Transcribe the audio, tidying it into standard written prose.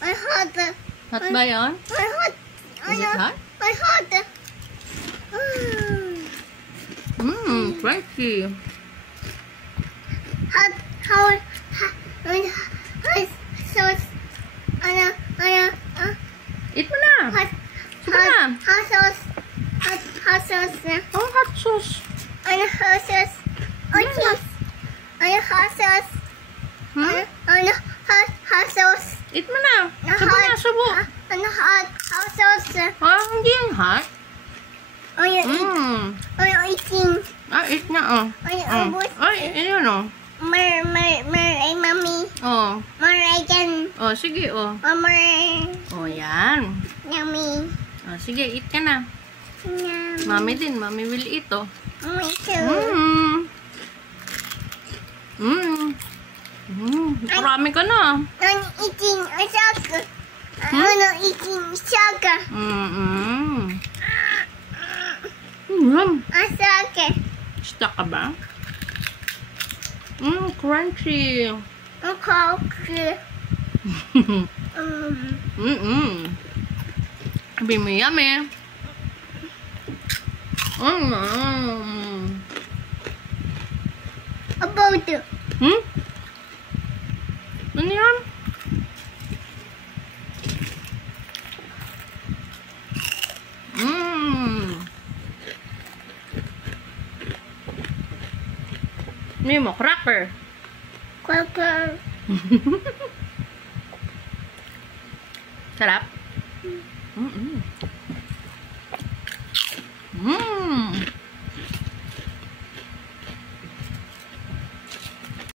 I hot. Hot ba yun? I hot. Is it hot? I hot. Crunchy. Hot. Sauce. Eat mo na. Hot. Sige na. Hot sauce. Hot sauce. Oh, hot sauce. Hot sauce. Oh, cheese. Hot sauce. Hot sauce. Eat mo na. Subo na, subo. Hot sauce. Hindi yung hot. Eating. Eat na, Ay, yun, Mommy. Again. Sige, More. Yan. Yummy. Sige, eat ka na. Yum. Mami din. Mami will eat, Me too. Marami ka na. I'm eating sugar. I'm eating sugar. Sugar. Stuck ka ba? Crunchy. Coke. Sabi mo yummy. About. Ano yan? Ano mo? Cracker. Cracker. Sarap?